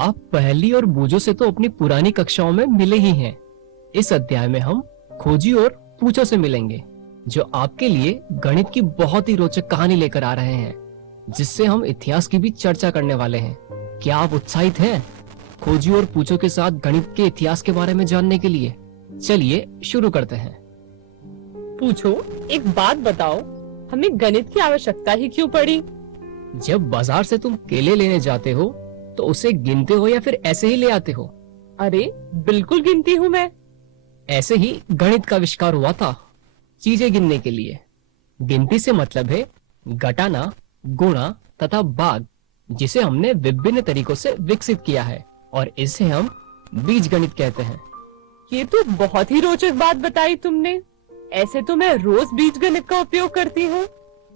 आप पहेली और बूझों से तो अपनी पुरानी कक्षाओं में मिले ही हैं। इस अध्याय में हम खोजी और पूछो से मिलेंगे, जो आपके लिए गणित की बहुत ही रोचक कहानी लेकर आ रहे हैं, जिससे हम इतिहास की भी चर्चा करने वाले हैं। क्या आप उत्साहित हैं खोजी और पूछो के साथ गणित के इतिहास के बारे में जानने के लिए? चलिए शुरू करते हैं। पूछो, एक बात बताओ, हमें गणित की आवश्यकता ही क्यों पड़ी? जब बाजार से तुम केले लेने जाते हो तो उसे गिनते हो या फिर ऐसे ही ले आते हो? अरे बिल्कुल गिनती हूँ मैं। ऐसे ही गणित का आविष्कार हुआ था, चीजें गिनने के लिए। गिनती से मतलब है घटाना, गुणा तथा भाग, जिसे हमने विभिन्न तरीकों से विकसित किया है और इसे हम बीजगणित कहते हैं। ये तो बहुत ही रोचक बात बताई तुमने। ऐसे तो मैं रोज बीजगणित का उपयोग करती हूँ।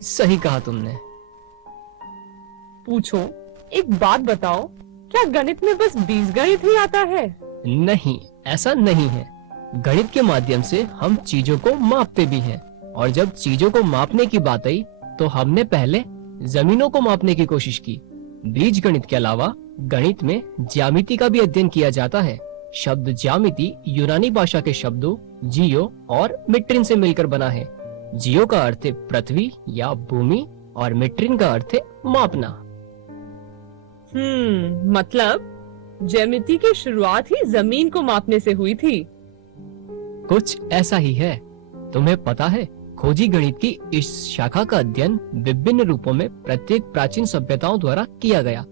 सही कहा तुमने। पूछो, एक बात बताओ, क्या गणित में बस बीजगणित ही आता है? नहीं, ऐसा नहीं है। गणित के माध्यम से हम चीजों को मापते भी हैं, और जब चीजों को मापने की बात आई तो हमने पहले जमीनों को मापने की कोशिश की। बीजगणित के अलावा गणित में ज्यामिति का भी अध्ययन किया जाता है। शब्द ज्यामिति यूनानी भाषा के शब्दों जियो और मिट्रिन से मिलकर बना है। जियो का अर्थ है पृथ्वी या भूमि और मिट्रिन का अर्थ है मापना। मतलब ज्यामिति की शुरुआत ही जमीन को मापने से हुई थी। कुछ ऐसा ही है। तुम्हें पता है, खोजी गणित की इस शाखा का अध्ययन विभिन्न रूपों में प्रत्येक प्राचीन सभ्यताओं द्वारा किया गया,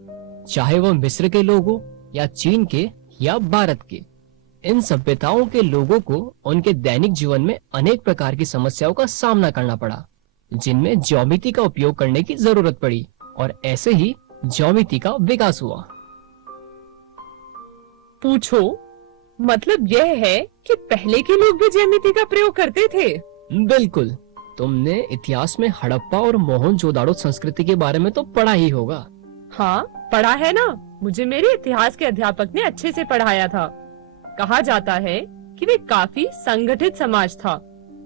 चाहे वह मिस्र के लोग हो या चीन के या भारत के। इन सभ्यताओं के लोगों को उनके दैनिक जीवन में अनेक प्रकार की समस्याओं का सामना करना पड़ा, जिनमें ज्यामिति का उपयोग करने की जरूरत पड़ी, और ऐसे ही ज्यामिति का विकास हुआ। पूछो, मतलब यह है कि पहले के लोग भी ज्यामिति का प्रयोग करते थे? बिल्कुल। तुमने इतिहास में हड़प्पा और मोहनजोदाड़ो संस्कृति के बारे में तो पढ़ा ही होगा। हाँ, पढ़ा है ना। मुझे मेरे इतिहास के अध्यापक ने अच्छे से पढ़ाया था। कहा जाता है कि वे काफी संगठित समाज था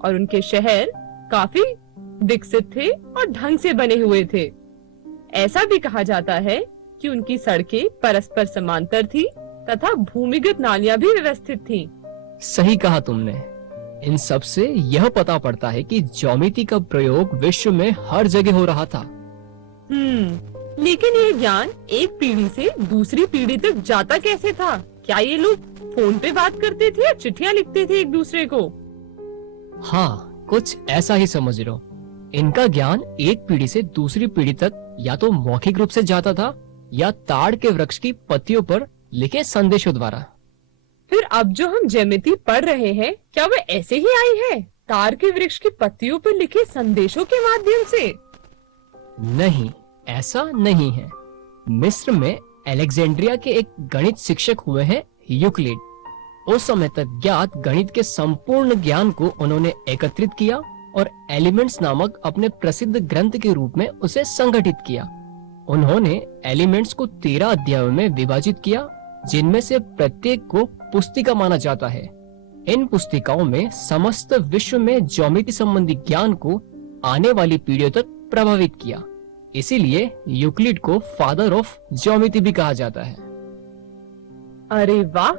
और उनके शहर काफी विकसित थे और ढंग से बने हुए थे। ऐसा भी कहा जाता है कि उनकी सड़कें परस्पर समांतर थी तथा भूमिगत नालियां भी व्यवस्थित थीं। सही कहा तुमने। इन सब से यह पता पड़ता है कि ज्यामिति का प्रयोग विश्व में हर जगह हो रहा था। लेकिन ये ज्ञान एक पीढ़ी से दूसरी पीढ़ी तक जाता कैसे था? क्या ये लोग फोन पे बात करते थे या चिट्ठियां लिखते थे एक दूसरे को? हाँ, कुछ ऐसा ही समझ लो। इनका ज्ञान एक पीढ़ी से दूसरी पीढ़ी तक या तो मौखिक रूप से जाता था या ताड़ के वृक्ष की पत्तियों पर लिखे संदेशों द्वारा। फिर अब जो हम ज्यामिति पढ़ रहे हैं, क्या वह ऐसे ही आई है, ताड़ के वृक्ष की पत्तियों पर लिखे संदेशों के माध्यम से? नहीं, ऐसा नहीं है। मिस्र में अलेक्जेंड्रिया के एक गणित शिक्षक हुए हैं यूक्लिड। उस समय तक ज्ञात गणित के संपूर्ण ज्ञान को उन्होंने एकत्रित किया और एलिमेंट्स नामक अपने प्रसिद्ध ग्रंथ के रूप में उसे संगठित किया। उन्होंने एलिमेंट्स को 13 अध्यायों में विभाजित किया, जिनमें से प्रत्येक को पुस्तिका माना जाता है। इन पुस्तिकाओं में समस्त विश्व में ज्यामिति संबंधी ज्ञान को आने वाली पीढ़ियों तक प्रभावित किया। इसीलिए यूक्लिड को फादर ऑफ ज्यामिति भी कहा जाता है। अरे वाह,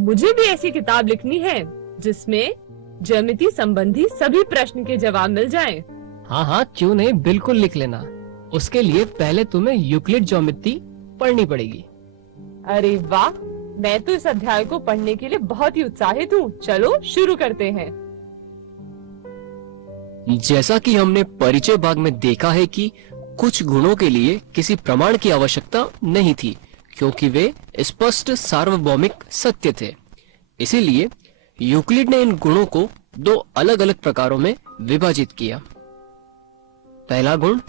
मुझे भी ऐसी किताब लिखनी है जिसमें ज्यामिति संबंधी सभी प्रश्न के जवाब मिल जाएं। हाँ, क्यों नहीं, बिल्कुल लिख लेना। उसके लिए पहले तुम्हें यूक्लिड ज्यामिति पढ़नी पड़ेगी। अरे वाह, मैं तो इस अध्याय को पढ़ने के लिए बहुत ही उत्साहित हूँ। चलो शुरू करते हैं। जैसा कि हमने परिचय भाग में देखा है कि कुछ गुणों के लिए किसी प्रमाण की आवश्यकता नहीं थी, क्योंकि वे स्पष्ट सार्वभौमिक सत्य थे। इसीलिए यूक्लिड ने इन गुणों को 2 अलग अलग प्रकारों में विभाजित किया। पहला गुण,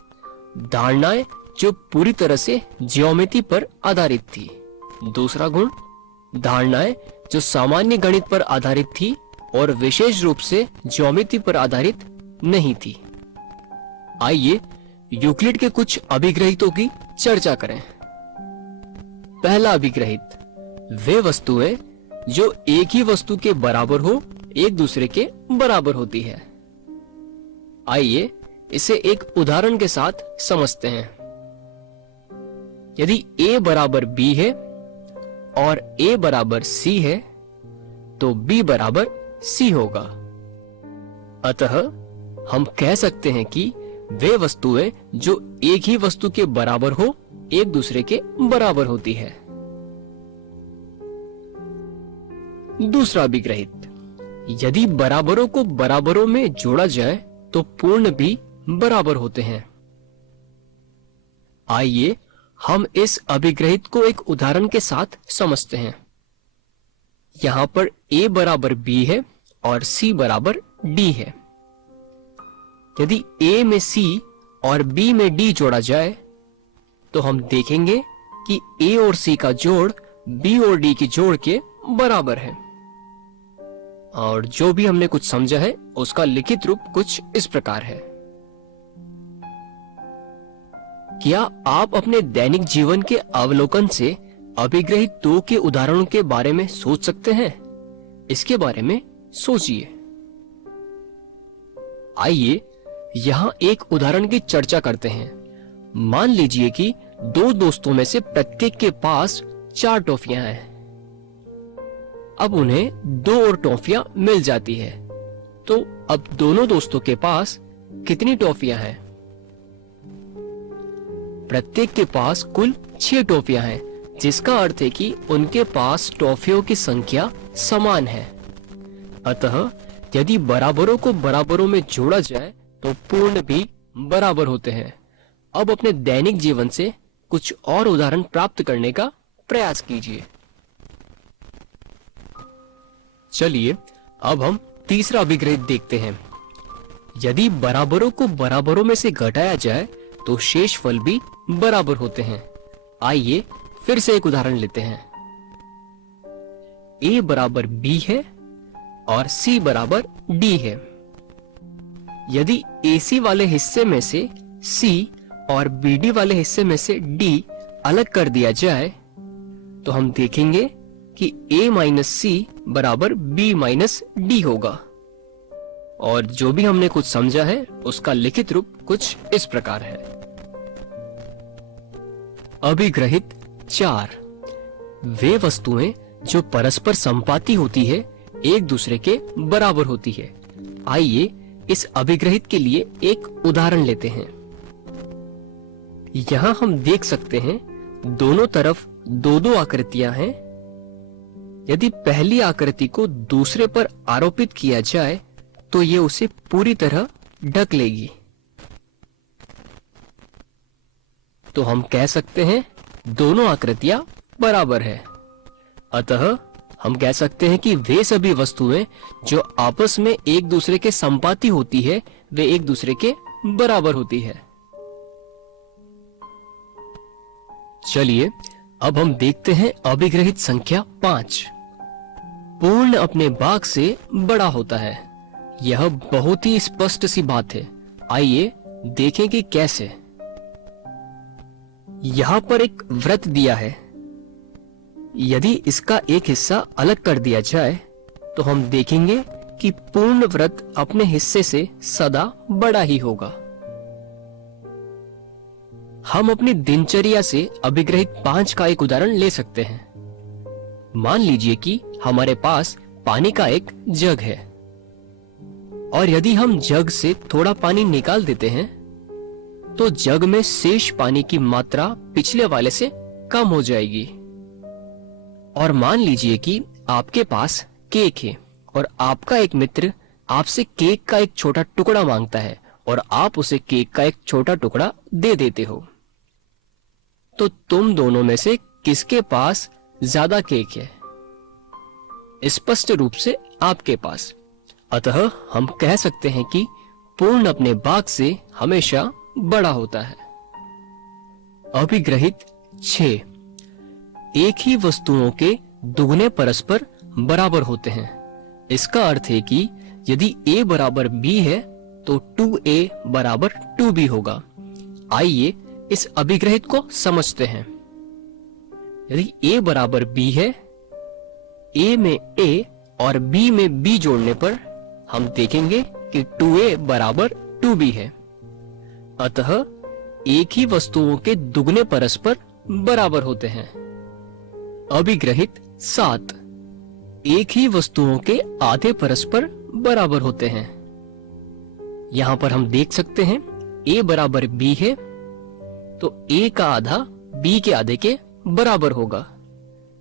धारणाएं जो पूरी तरह से ज्यामिति पर आधारित थी। दूसरा गुण, धारणाएं जो सामान्य गणित पर आधारित थी और विशेष रूप से ज्यामिति पर आधारित नहीं थी। आइए यूक्लिड के कुछ अभिग्रहितों की चर्चा करें। पहला अभिग्रहित, वे वस्तुएं जो एक ही वस्तु के बराबर हो, एक दूसरे के बराबर होती है। आइए इसे एक उदाहरण के साथ समझते हैं। यदि a बराबर b है और A बराबर C है तो B बराबर C होगा। अतः हम कह सकते हैं कि वे वस्तुएं जो एक ही वस्तु के बराबर हो एक दूसरे के बराबर होती है। दूसरा अभिग्रहित, यदि बराबरों को बराबरों में जोड़ा जाए तो पूर्ण भी बराबर होते हैं। आइए हम इस अभिग्रहित को एक उदाहरण के साथ समझते हैं। यहां पर A बराबर B है और C बराबर D है। यदि A में C और B में D जोड़ा जाए तो हम देखेंगे कि A और C का जोड़ B और D के जोड़ के बराबर है। और जो भी हमने कुछ समझा है उसका लिखित रूप कुछ इस प्रकार है। क्या आप अपने दैनिक जीवन के अवलोकन से अभिग्रहित 2 के उदाहरणों के बारे में सोच सकते हैं? इसके बारे में सोचिए। आइए यहां एक उदाहरण की चर्चा करते हैं। मान लीजिए कि 2 दोस्तों में से प्रत्येक के पास 4 टॉफियां हैं। अब उन्हें 2 और टॉफियां मिल जाती है, तो अब दोनों दोस्तों के पास कितनी टॉफियां हैं? प्रत्येक के पास कुल 6 टॉफियां हैं, जिसका अर्थ है कि उनके पास टॉफियों की संख्या समान है। अतः यदि बराबरों को बराबरों में जोड़ा जाए तो पूर्ण भी बराबर होते हैं। अब अपने दैनिक जीवन से कुछ और उदाहरण प्राप्त करने का प्रयास कीजिए। चलिए अब हम तीसरा अभिग्रहित देखते हैं। यदि बराबरों को बराबरों में से घटाया जाए तो शेष फल भी बराबर होते हैं। आइए फिर से एक उदाहरण लेते हैं। A बराबर B है और C बराबर D है। यदि AC वाले हिस्से में से C और BD वाले हिस्से में से D अलग कर दिया जाए तो हम देखेंगे कि A माइनस C बराबर B माइनस D होगा। और जो भी हमने कुछ समझा है उसका लिखित रूप कुछ इस प्रकार है। अभिग्रहित 4, वे वस्तुएं जो परस्पर संपाती होती है एक दूसरे के बराबर होती है। आइए इस अभिग्रहित के लिए एक उदाहरण लेते हैं। यहां हम देख सकते हैं दोनों तरफ 2-2 आकृतियां हैं। यदि पहली आकृति को दूसरे पर आरोपित किया जाए तो ये उसे पूरी तरह ढक लेगी। तो हम कह सकते हैं दोनों आकृतियां बराबर है। अतः हम कह सकते हैं कि वे सभी वस्तुएं जो आपस में एक दूसरे के संपाती होती है वे एक दूसरे के बराबर होती है। चलिए अब हम देखते हैं अभिग्रहित संख्या 5। पूर्ण अपने बाग से बड़ा होता है। यह बहुत ही स्पष्ट सी बात है। आइए देखें कि कैसे। यहां पर एक वृत्त दिया है। यदि इसका एक हिस्सा अलग कर दिया जाए तो हम देखेंगे कि पूर्ण वृत्त अपने हिस्से से सदा बड़ा ही होगा। हम अपनी दिनचर्या से अभिग्रहित 5 का एक उदाहरण ले सकते हैं। मान लीजिए कि हमारे पास पानी का एक जग है और यदि हम जग से थोड़ा पानी निकाल देते हैं तो जग में शेष पानी की मात्रा पिछले वाले से कम हो जाएगी। और मान लीजिए कि आपके पास केक है और आपका एक मित्र आपसे केक का एक छोटा टुकड़ा मांगता है और आप उसे केक का एक छोटा टुकड़ा दे देते हो। तो तुम दोनों में से किसके पास ज्यादा केक है? स्पष्ट रूप से आपके पास। अतः हम कह सकते हैं कि पूर्ण अपने बाग से हमेशा बड़ा होता है। अभिग्रहित 6, एक ही वस्तुओं के दुगने परस्पर बराबर होते हैं। इसका अर्थ है कि यदि A बराबर B है तो 2A बराबर 2B होगा। आइए इस अभिग्रहित को समझते हैं। यदि A बराबर B है, A में A और B में B जोड़ने पर हम देखेंगे कि 2A बराबर 2B है। अतः एक ही वस्तुओं के दुगने परस्पर बराबर होते हैं। अभिग्रहित 7 एक ही वस्तुओं के आधे परस्पर बराबर होते हैं। यहाँ पर हम देख सकते हैं a बराबर b है, तो a का आधा b के आधे के बराबर होगा।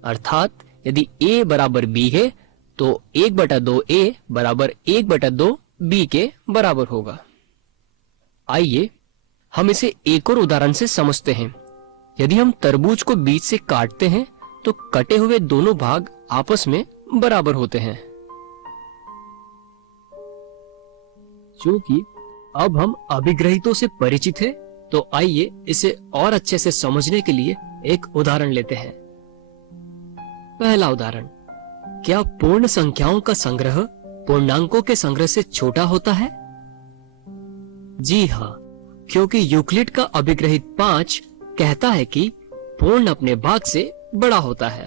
अर्थात यदि a बराबर b है तो 1/2 a बराबर 1/2 b के बराबर होगा। आइए हम इसे एक और उदाहरण से समझते हैं। यदि हम तरबूज को बीच से काटते हैं तो कटे हुए दोनों भाग आपस में बराबर होते हैं। चूंकि अब हम अभिग्रहितों से परिचित हैं, तो आइए इसे और अच्छे से समझने के लिए एक उदाहरण लेते हैं। पहला उदाहरण, क्या पूर्ण संख्याओं का संग्रह पूर्णांकों के संग्रह से छोटा होता है? जी हाँ, क्योंकि यूक्लिड का अभिग्रहित 5 कहता है कि पूर्ण अपने भाग से बड़ा होता है।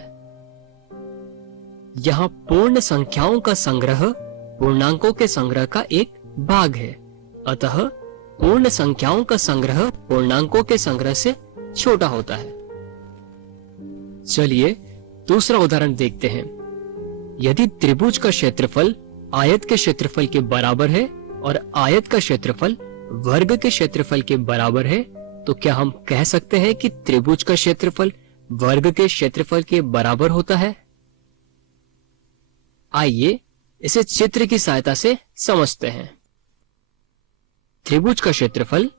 यहाँ पूर्ण संख्याओं का संग्रह पूर्णांकों के संग्रह का एक भाग है, अतः पूर्ण संख्याओं का संग्रह पूर्णांकों के संग्रह से छोटा होता है। चलिए दूसरा उदाहरण देखते हैं। यदि त्रिभुज का क्षेत्रफल आयत के क्षेत्रफल के बराबर है और आयत का क्षेत्रफल वर्ग के क्षेत्रफल के बराबर है, तो क्या हम कह सकते हैं कि त्रिभुज का क्षेत्रफल वर्ग के क्षेत्रफल के बराबर होता है? आइए इसे चित्र की सहायता से समझते हैं। त्रिभुज का क्षेत्रफल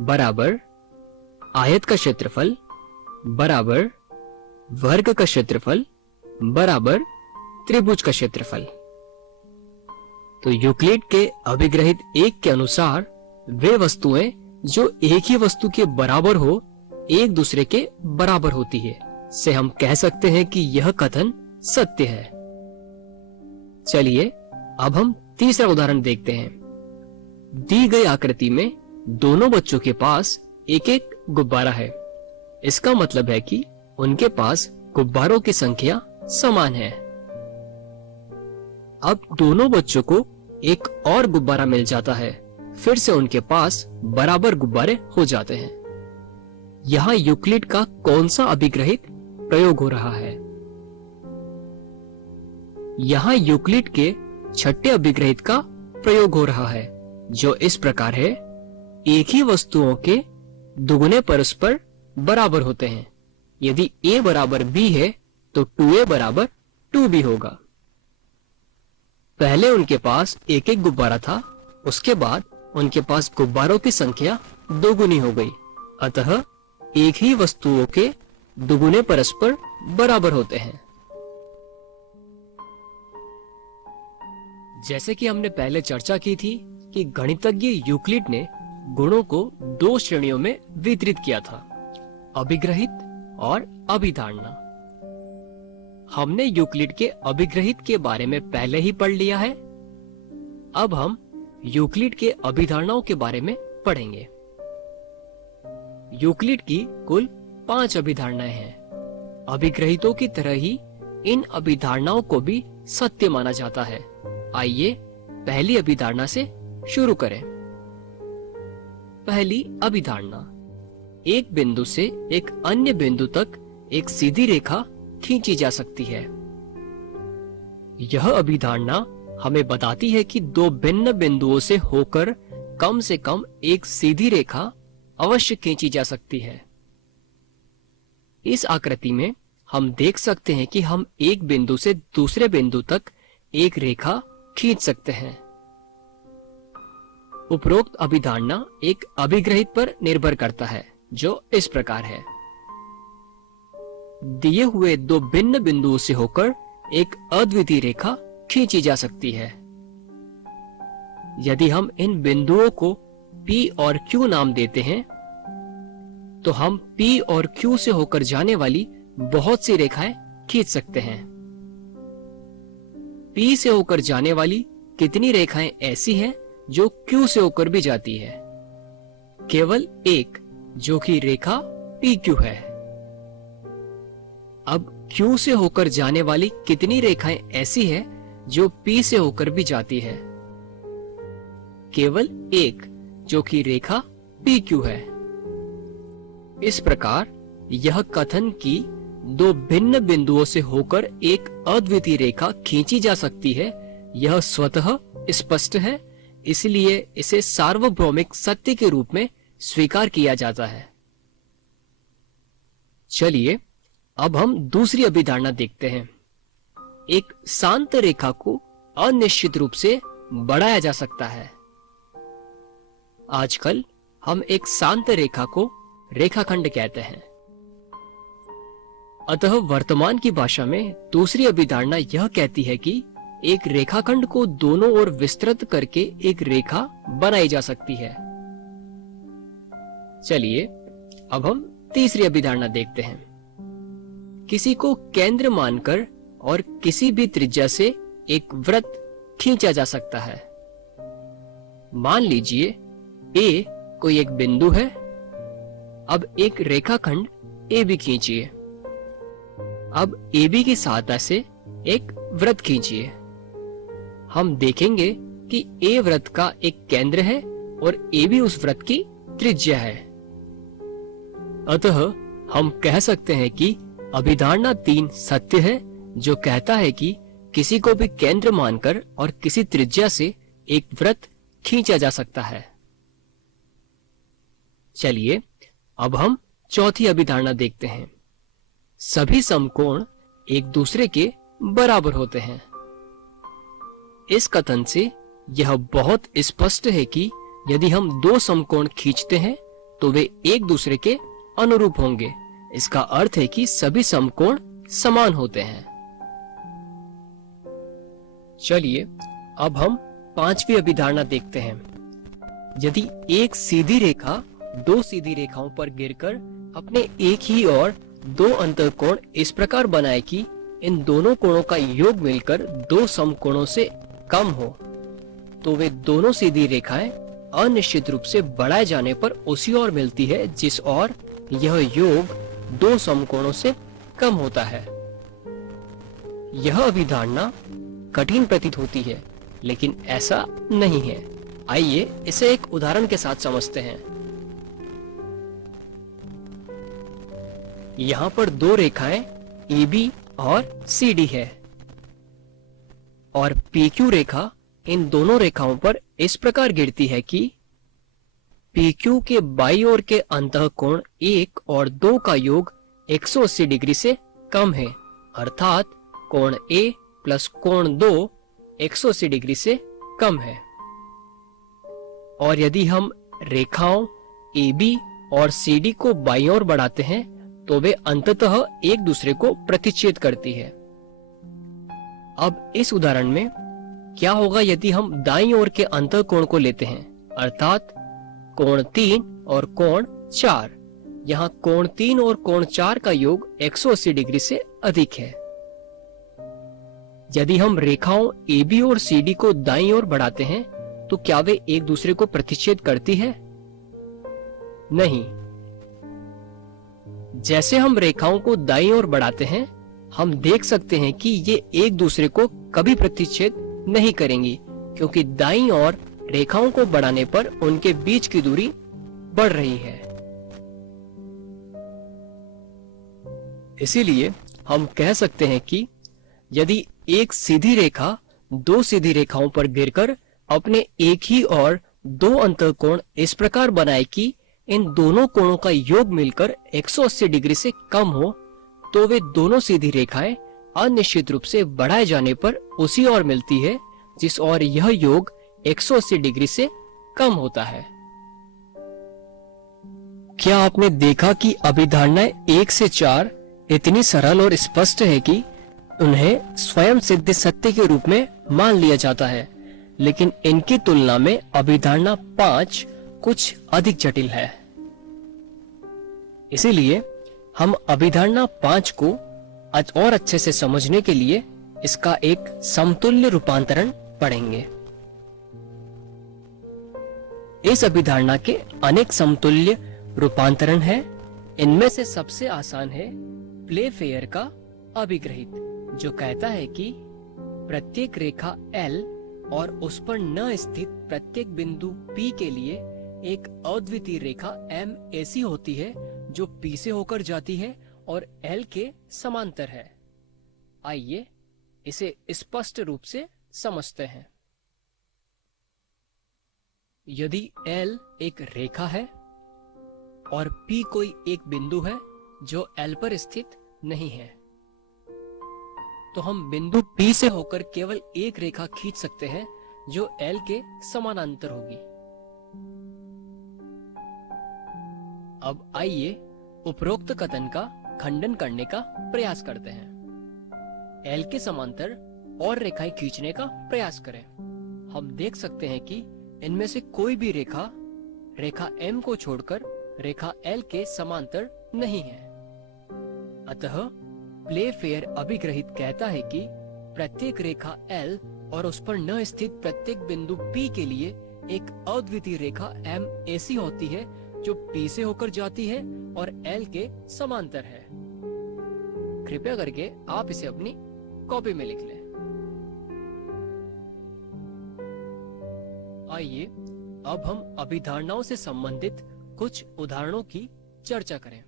बराबर आयत का क्षेत्रफल बराबर वर्ग का क्षेत्रफल बराबर त्रिभुज का क्षेत्रफल। तो यूक्लिड के अभिग्रहित 1 के अनुसार वे वस्तुएं जो एक ही वस्तु के बराबर हो एक दूसरे के बराबर होती है, से हम कह सकते हैं कि यह कथन सत्य है। चलिए अब हम तीसरा उदाहरण देखते हैं। दी गई आकृति में दोनों बच्चों के पास एक एक गुब्बारा है। इसका मतलब है कि उनके पास गुब्बारों की संख्या समान है। अब दोनों बच्चों को एक और गुब्बारा मिल जाता है, फिर से उनके पास बराबर गुब्बारे हो जाते हैं। यहाँ यूक्लिड का कौन सा अभिग्रहित प्रयोग हो रहा है? यहाँ यूक्लिड के छठे अभिग्रहित का प्रयोग हो रहा है, जो इस प्रकार है। एक ही वस्तुओं के दुगुने परस्पर बराबर होते हैं। यदि a बराबर b है तो 2a बराबर 2b होगा। पहले उनके पास एक एक गुब्बारा था, उसके बाद उनके पास गुब्बारों की संख्या दोगुनी हो गई, अतः एक ही वस्तुओं के दुगुने परस्पर बराबर होते हैं। जैसे कि हमने पहले चर्चा की थी कि गणितज्ञ यूक्लिड ने गुणों को 2 श्रेणियों में वितरित किया था, अभिग्रहित और अभिधारणा। हमने यूक्लिड के अभिग्रहित के बारे में पहले ही पढ़ लिया है। अब हम यूक्लिड के अभिधारणाओं के बारे में पढ़ेंगे। यूक्लिड की कुल 5 अभिधारणाएं हैं। अभिग्रहितों की तरह ही इन अभिधारणाओं को भी सत्य माना जाता है। आइए पहली अभिधारणा से शुरू करें। पहली अभिधारणा, एक बिंदु से एक अन्य बिंदु तक एक सीधी रेखा खींची जा सकती है। यह अभिधारणा हमें बताती है कि 2 भिन्न बिंदुओं से होकर कम से कम एक सीधी रेखा अवश्य खींची जा सकती है। इस आकृति में हम देख सकते हैं कि हम एक बिंदु से दूसरे बिंदु तक एक रेखा खींच सकते हैं। उपरोक्त अभिधारणा एक अभिग्रहित पर निर्भर करता है, जो इस प्रकार है। दिए हुए 2 भिन्न बिंदुओं से होकर एक अद्वितीय रेखा खींची जा सकती है। यदि हम इन बिंदुओं को P और Q नाम देते हैं, तो हम P और Q से होकर जाने वाली बहुत सी रेखाएं खींच सकते हैं। P से होकर जाने वाली कितनी रेखाएं ऐसी हैं जो Q से होकर भी जाती है? केवल एक, जो कि रेखा PQ है। अब Q से होकर जाने वाली कितनी रेखाएं ऐसी हैं जो P से होकर भी जाती है? केवल एक, जो कि रेखा PQ है। इस प्रकार यह कथन कि दो भिन्न बिंदुओं से होकर एक अद्वितीय रेखा खींची जा सकती है, यह स्वतः स्पष्ट है। इसलिए इसे सार्वभौमिक सत्य के रूप में स्वीकार किया जाता है। चलिए अब हम दूसरी अभिधारणा देखते हैं। एक शांत रेखा को अनिश्चित रूप से बढ़ाया जा सकता है। आजकल हम एक शांत रेखा को रेखाखंड कहते हैं। अतः वर्तमान की भाषा में दूसरी अभिधारणा यह कहती है कि एक रेखाखंड को दोनों ओर विस्तृत करके एक रेखा बनाई जा सकती है। चलिए अब हम तीसरी अभिधारणा देखते हैं। किसी को केंद्र मानकर और किसी भी त्रिज्या से एक वृत्त खींचा जा सकता है। मान लीजिए ए कोई एक बिंदु है। अब एक रेखाखंड ए बी खींचिए। अब ए बी की सहायता से एक वृत्त खींचिए। हम देखेंगे कि ए वृत्त का एक केंद्र है और ए बी उस वृत्त की त्रिज्या है। अतः हम कह सकते हैं कि अभिधारणा 3 सत्य है, जो कहता है कि किसी को भी केंद्र मानकर और किसी त्रिज्या से एक वृत्त खींचा जा सकता है। चलिए अब हम चौथी अभिधारणा देखते हैं। सभी समकोण एक दूसरे के बराबर होते हैं। इस कथन से यह बहुत स्पष्ट है कि यदि हम दो समकोण खींचते हैं तो वे एक दूसरे के अनुरूप होंगे। इसका अर्थ है कि सभी समकोण समान होते हैं। चलिए अब हम पांचवी अभिधारणा देखते हैं। यदि एक सीधी रेखा दो सीधी रेखाओं पर गिरकर अपने एक ही और दो अंतःकोण इस प्रकार बनाए कि इन दोनों कोणों का योग मिलकर दो समकोणों से कम हो, तो वे दोनों सीधी रेखाएं अनिश्चित रूप से बढ़ाए जाने पर उसी ओर मिलती है जिस ओर यह योग दो समकोणों से कम होता है। यह अभिधारणा कठिन प्रतीत होती है, लेकिन ऐसा नहीं है। आइए इसे एक उदाहरण के साथ समझते हैं। यहाँ पर दो रेखाएं AB और CD है और PQ रेखा इन दोनों रेखाओं पर इस प्रकार गिरती है कि PQ के बाईं ओर के अंतःकोण 1 और 2 का योग 180 डिग्री से कम है, अर्थात कोण A प्लस कोण 2 180 डिग्री से कम है। और यदि हम रेखाओं AB और CD को बाईं ओर बढ़ाते हैं तो वे अंततः एक दूसरे को प्रतिच्छेद करती है। अब इस उदाहरण में क्या होगा यदि हम दाईं ओर के अंतःकोण को लेते हैं, अर्थात कोण 3 और कोण 4। यहाँ कोण 3 और कोण 4 का योग 180 डिग्री से अधिक है। यदि हम रेखाओं AB और CD को दाईं ओर बढ़ाते हैं तो क्या वे एक दूसरे को प्रतिच्छेद करती है? नहीं। जैसे हम रेखाओं को दाईं ओर बढ़ाते हैं, हम देख सकते हैं कि ये एक दूसरे को कभी प्रतिच्छेद नहीं करेंगी, क्योंकि दाईं ओर रेखाओं को बढ़ाने पर उनके बीच की दूरी बढ़ रही है। इसीलिए हम कह सकते हैं कि यदि एक सीधी रेखा दो सीधी रेखाओं पर गिरकर अपने एक ही और दो अंतःकोण इस प्रकार बनाए कि इन दोनों कोणों का योग मिलकर 180 डिग्री से कम हो, तो वे दोनों सीधी रेखाएं अनिश्चित रूप से बढ़ाए जाने पर उसी ओर मिलती है जिस ओर यह योग 180 डिग्री से कम होता है। क्या आपने देखा कि अभिधारणाएं 1 से 4 इतनी सरल और स्पष्ट है कि उन्हें स्वयं सिद्ध सत्य के रूप में मान लिया जाता है, लेकिन इनकी तुलना में अभिधारणा 5 कुछ अधिक जटिल है। इसीलिए हम अभिधारणा 5 को और अच्छे से समझने के लिए इसका एक समतुल्य रूपांतरण पढ़ेंगे। इस अभिधारणा के अनेक समतुल्य रूपांतरण हैं। इनमें से सबसे आसान है प्लेफेयर का अभिग्रहित, जो कहता है कि प्रत्येक रेखा L और उस पर न स्थित प्रत्येक बिंदु P के लिए एक अद्वितीय रेखा M ऐसी होती है जो P से होकर जाती है और L के समांतर है। आइए इसे स्पष्ट रूप से समझते हैं। यदि L एक रेखा है और P कोई एक बिंदु है जो L पर स्थित नहीं है, तो हम बिंदु P से होकर केवल एक रेखा खींच सकते हैं जो L के समानांतर होगी। अब आइए उपरोक्त कथन का खंडन करने का प्रयास करते हैं। L के समांतर और रेखाएं खींचने का प्रयास करें। हम देख सकते हैं कि इनमें से कोई भी रेखा रेखा M को छोड़कर रेखा L के समांतर नहीं है। अतः प्लेफेयर अभिग्रहित कहता है कि प्रत्येक रेखा L और उस पर न स्थित प्रत्येक बिंदु P के लिए एक अद्वितीय रेखा M ऐसी होती है जो P से होकर जाती है और L के समांतर है। कृपया करके आप इसे अपनी कॉपी में लिख लें। आइए अब हम अभिधारणाओं से संबंधित कुछ उदाहरणों की चर्चा करें,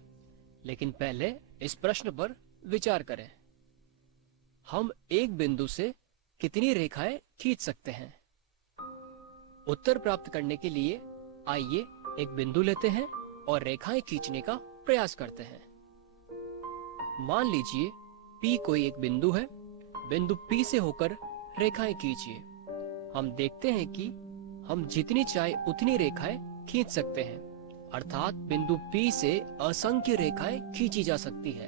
लेकिन पहले इस प्रश्न पर विचार करें। हम एक बिंदु से कितनी रेखाएं खींच सकते हैं? उत्तर प्राप्त करने के लिए आइए एक बिंदु लेते हैं और रेखाएं खींचने का प्रयास करते हैं। मान लीजिए P कोई एक बिंदु है। बिंदु P से होकर रेखाएं खींचिए। हम देखते हैं कि हम जितनी चाहे उतनी रेखाएं खींच सकते हैं, अर्थात बिंदु P से असंख्य रेखाएं खींची जा सकती है।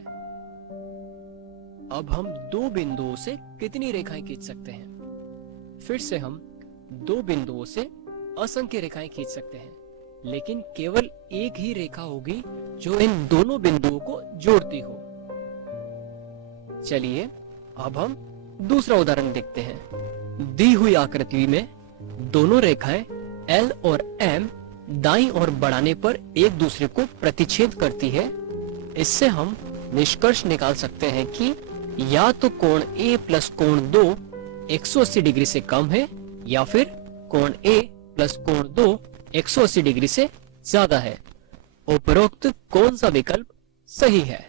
अब हम दो बिंदुओं से कितनी रेखाएं खींच सकते हैं? फिर से हम दो बिंदुओं से असंख्य रेखाएं खींच सकते हैं, लेकिन केवल एक ही रेखा होगी जो इन दोनों बिंदुओं को जोड़ती हो। चलिए अब हम दूसरा उदाहरण देखते हैं। दी हुई आकृति में दोनों रेखाएं L और M दाईं ओर बढ़ाने पर एक दूसरे को प्रतिच्छेद करती है। इससे हम निष्कर्ष निकाल सकते हैं कि या तो कोण A प्लस कोण 2 180 डिग्री से कम है, या फिर कोण A प्लस कोण 2 180 डिग्री से ज्यादा है। उपरोक्त कौन सा विकल्प सही है?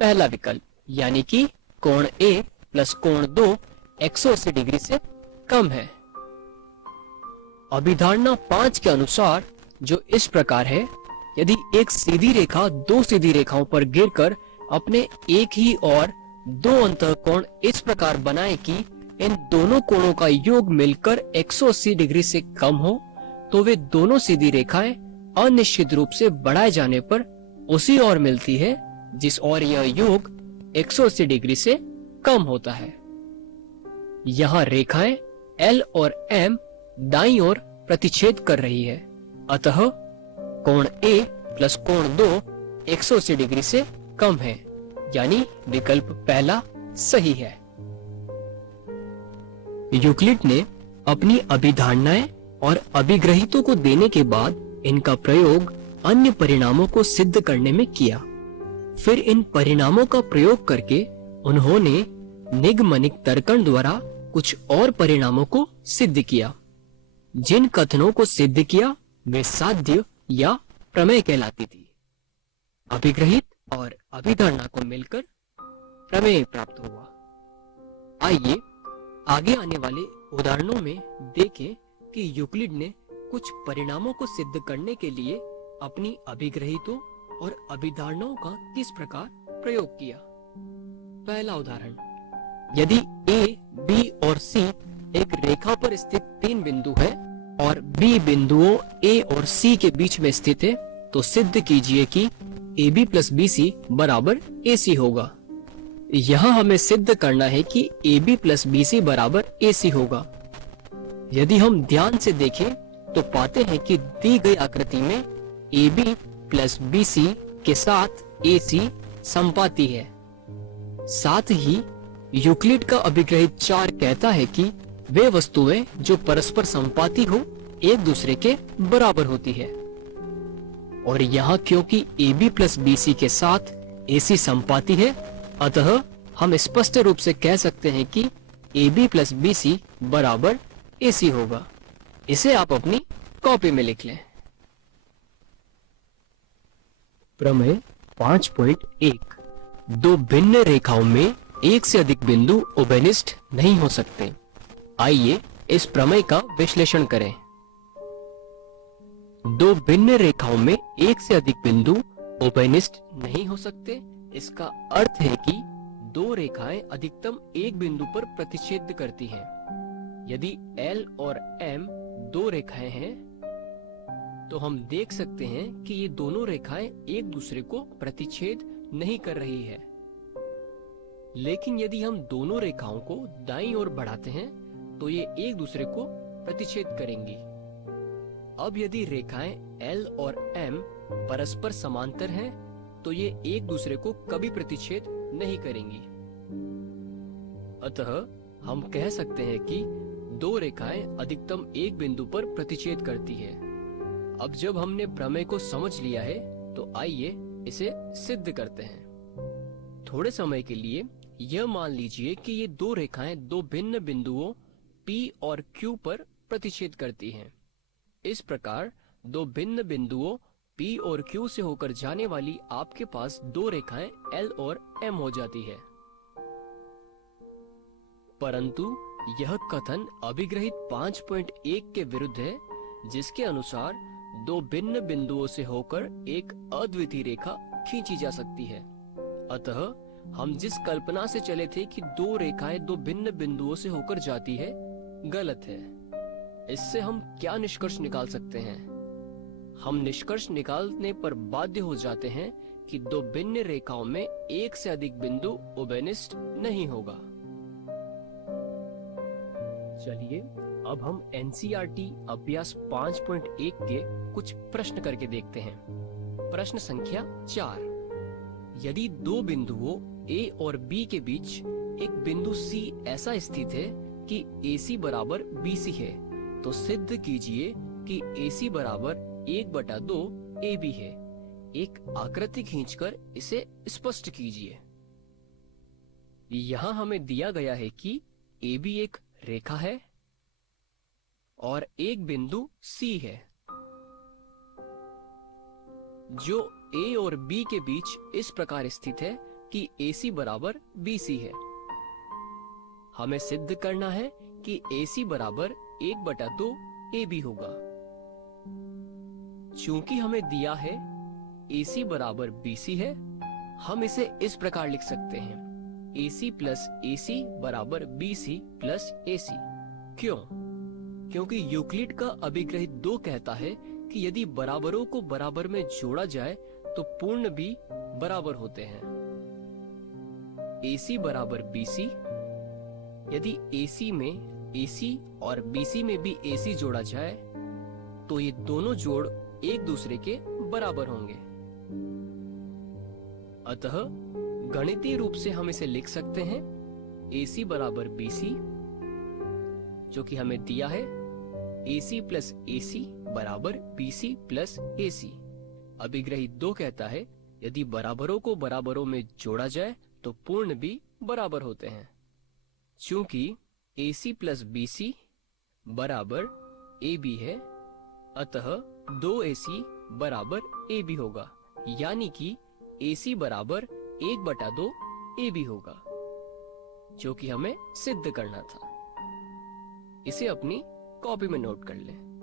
पहला विकल्प, यानी कि कोण A प्लस कोण 2 180 डिग्री से कम है। अभिधारणा 5 के अनुसार जो इस प्रकार है, यदि एक सीधी रेखा दो सीधी रेखाओं पर गिरकर अपने एक ही और दो अंतःकोण इस प्रकार बनाए कि इन दोनों कोणों का योग मिलकर 180 डिग्री से कम हो, तो वे दोनों सीधी रेखाएं अनिश्चित रूप से बढ़ाए जाने पर उसी ओर मिलती है जिस ओर यह योग 180 डिग्री से कम होता है। यहाँ रेखाएं L और M दाईं ओर प्रतिच्छेद कर रही है, अतः कोण A प्लस कोण 2 180 डिग्री से कम है, यानी विकल्प पहला सही है। यूक्लिड ने अपनी अभिधारणाएं और अभिग्रहितों को देने के बाद इनका प्रयोग अन्य परिणामों को सिद्ध करने में किया। फिर इन परिणामों का प्रयोग करके उन्होंने निगमनिक तर्कण द्वारा कुछ और परिणामों को सिद्ध किया। जिन कथनों को सिद्ध किया वे साध्य या प्रमेय कहलाती थी। अभिग्रहित और अभिधारणा को मिलकर प्रमेय प्राप्त हुआ। आइए आगे आने वाले उदाहरणों में देखें कि यूक्लिड ने कुछ परिणामों को सिद्ध करने के लिए अपनी अभिग्रहितों और अभिधारणाओं का किस प्रकार प्रयोग किया। पहला उदाहरण, यदि A, B और C एक रेखा पर स्थित तीन बिंदु है और B बिंदुओं A और C के बीच में स्थित है, तो सिद्ध कीजिए कि AB प्लस BC बराबर AC होगा। यहाँ हमें सिद्ध करना है कि AB प्लस BC बराबर AC होगा। यदि हम ध्यान से देखें तो पाते हैं कि दी गई आकृति में AB प्लस BC के साथ AC संपाती है। साथ ही यूक्लिड का अभिग्रहित 4 कहता है कि वे वस्तुएं जो परस्पर संपाती हो एक दूसरे के बराबर होती है। और यहाँ क्योंकि AB प्लस BC के साथ AC संपाती है, अतः हम स्पष्ट रूप से कह सकते हैं कि AB प्लस BC बराबर AC होगा। इसे आप अपनी कॉपी में लिख लें। प्रमेय 5.1 दो भिन्न रेखाओं में एक से अधिक बिंदु उभयनिष्ठ नहीं हो सकते। आइए इस प्रमेय का विश्लेषण करें। दो भिन्न रेखाओं में एक से अधिक बिंदु उभयनिष्ठ नहीं हो सकते, इसका अर्थ है कि दो रेखाएं अधिकतम एक बिंदु पर प्रतिच्छेद करती हैं। यदि L और M दो रेखाएं हैं तो हम देख सकते हैं कि ये दोनों रेखाएं एक दूसरे को प्रतिच्छेद नहीं कर रही है। लेकिन यदि हम दोनों रेखाओं को दाईं ओर बढ़ाते हैं तो ये एक दूसरे को प्रतिच्छेद करेंगी। अब यदि रेखाएं L और M परस्पर समांतर हैं तो ये एक दूसरे को कभी प्रतिच्छेद नहीं करेंगी। अतः हम कह सकते हैं कि दो रेखाएं अधिकतम एक बिंदु पर प्रतिच्छेद करती है। अब जब हमने प्रमेय को समझ लिया है तो आइए इसे सिद्ध करते हैं। थोड़े समय के लिए यह मान लीजिए कि ये दो रेखाएं दो भिन्न बिंदुओं P और Q पर प्रतिच्छेद करती हैं। इस प्रकार दो भिन्न बिंदुओं P और Q से होकर जाने वाली आपके पास दो रेखाएं L और M हो जाती है। परंतु यह कथन अभिग्रहित 5.1 के विरुद्ध है, जिसके अनुसार दो भिन्न बिंदुओं से होकर एक अद्वितीय रेखा खींची जा सकती है। अतः हम जिस कल्पना से चले थे कि दो रेखाएं दो भिन्न बिंदुओं से होकर जाती है, गलत है। इससे हम क्या निष्कर्ष निकाल सकते हैं? हम निष्कर्ष निकालने पर बाध्य हो जाते हैं कि दो भिन्न रेखाओं में एक से अधिक बिंदु उभयनिष्ठ नहीं होगा। चलिए अब हम NCERT अभ्यास 5.1 के कुछ प्रश्न करके देखते हैं। प्रश्न संख्या 4। यदि दो बिंदुओं A और B के बीच एक बिंदु C ऐसा स्थित है कि AC बराबर BC है, तो सिद्ध कीजिए कि AC बराबर 1/2 AB है। एक आकृति खींचकर इसे स्पष्ट कीजिए। यहाँ हमें दिया गया है कि AB एक रेखा है और एक बिंदु C है जो A और B के बीच इस प्रकार स्थित है कि AC बराबर BC है। हमें सिद्ध करना है कि AC बराबर 1/2 AB होगा। चूंकि हमें दिया है AC बराबर BC है, हम इसे इस प्रकार लिख सकते हैं AC प्लस AC बराबर BC प्लस AC। क्यों? क्योंकि यूक्लिड का अभिग्रहित 2 कहता है कि यदि बराबरों को बराबर में जोड़ा जाए तो पूर्ण भी बराबर होते हैं। AC बराबर BC, यदि AC में AC और BC में भी AC जोड़ा जाए तो ये दोनों जोड़ एक दूसरे के बराबर होंगे। अतः गणितीय रूप से हम इसे लिख सकते हैं AC बराबर BC, जो कि हमें दिया है AC प्लस AC बराबर BC प्लस AC। अभिग्रहित 2 कहता है यदि बराबरों को बराबरों में जोड़ा जाए तो पूर्ण भी बराबर होते हैं। चूंकि AC प्लस BC बराबर AB है, अतः 2AC बराबर AB होगा, यानी कि AC बराबर 1/2 AB होगा, जो कि हमें सिद्ध करना था। इसे अपनी कॉपी में नोट कर लें।